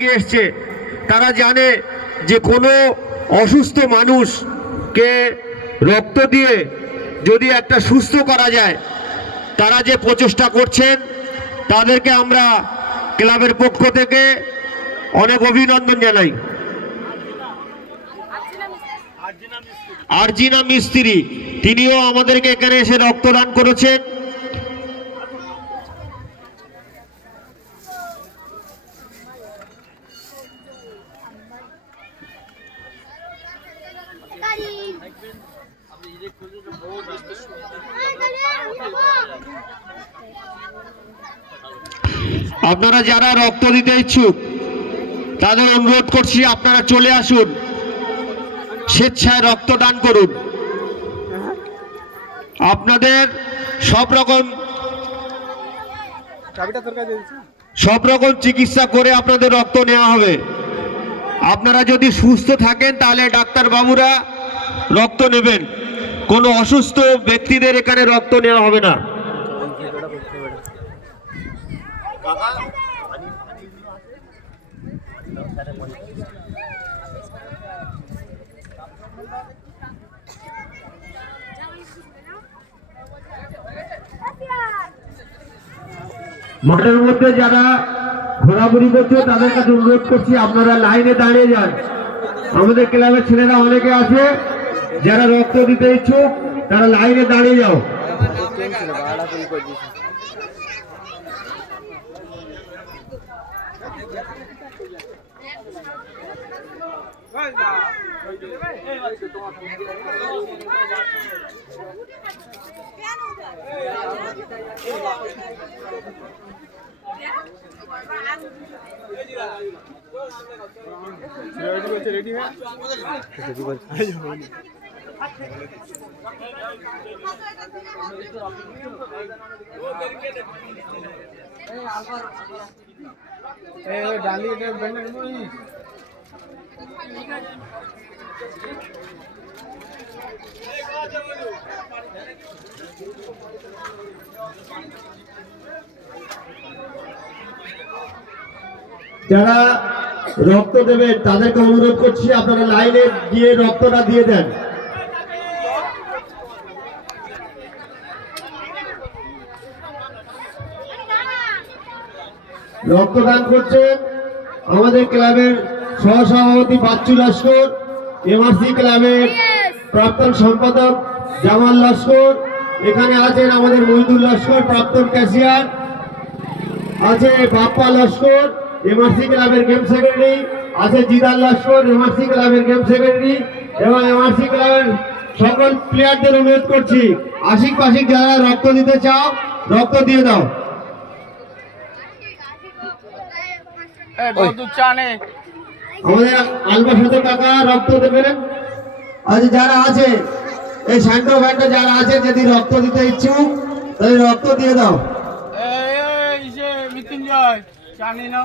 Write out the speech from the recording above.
এগিয়ে এসছে। তারা জানে যে কোনো অসুস্থ মানুষকে রক্ত দিয়ে যদি একটা সুস্থ করা যায়, তারা যে প্রচেষ্টা করছেন তাদেরকে আমরা ক্লাবের পক্ষ থেকে অনেক অভিনন্দন জানাই। আরজিনা মিস্ত্রি, তিনিও আমাদেরকে এখানে এসে রক্তদান করেছেন। আপনারা যারা রক্ত দিতে ইচ্ছুক তাদের অনুরোধ করছি আপনারা চলে আসুন, স্বেচ্ছায় রক্তদান করুন। আপনাদের সব রকম চিকিৎসা করে আপনাদের রক্ত নেওয়া হবে। আপনারা যদি সুস্থ থাকেন তাহলে ডাক্তারবাবুরা রক্ত নেবেন, কোনো অসুস্থ ব্যক্তিদের এখানে রক্ত নেওয়া হবে না। মাঠের মধ্যে যারা ঘোরাঘুরি করছে তাদের কাছে অনুরোধ করছি আপনারা লাইনে দাঁড়িয়ে যান। আমাদের ক্লাবের ছেলেরা অনেকে আছে যারা রক্ত দিতে ইচ্ছুক, তারা লাইনে দাঁড়িয়ে যাও। রেডি হ্যাঁ डाली যারা রক্ত দেবেন তাদেরকে অনুরোধ করছি আপনারা লাইনে গিয়ে রক্তটা দিয়ে দেন। রক্তদান করছেন আমাদের ক্লাবের সহসভাপতি বাচ্চু লস্কর, এমআরসি ক্লাবের প্রাক্তন সম্পাদক জামাল লস্কর, এখানে আছেন আমাদের মহিদুল লস্কর প্রাক্তন ক্যাশিয়ার, আছে বাপ্পা লস্কর এমআরসি ক্লাবের গেম সেক্রেটারি, আছে জিদাল লস্কর এমআরসি ক্লাবের গেম সেক্রেটারি, এবং এমআরসি ক্লাবের সকল প্লেয়ারদের অনুরোধ করছি আশিক পাশিক যারা রক্ত দিতে চাও রক্ত দিয়ে দাও। আমাদের আলবাসত কাকা রক্ত দেবেন। আজ যারা আছে এই স্যান্টো ভ্যান্টো যারা আছে যদি রক্ত দিতে ইচ্ছুক তাহলে রক্ত দিয়ে দাও। মৃত্যুঞ্জয় জানি না।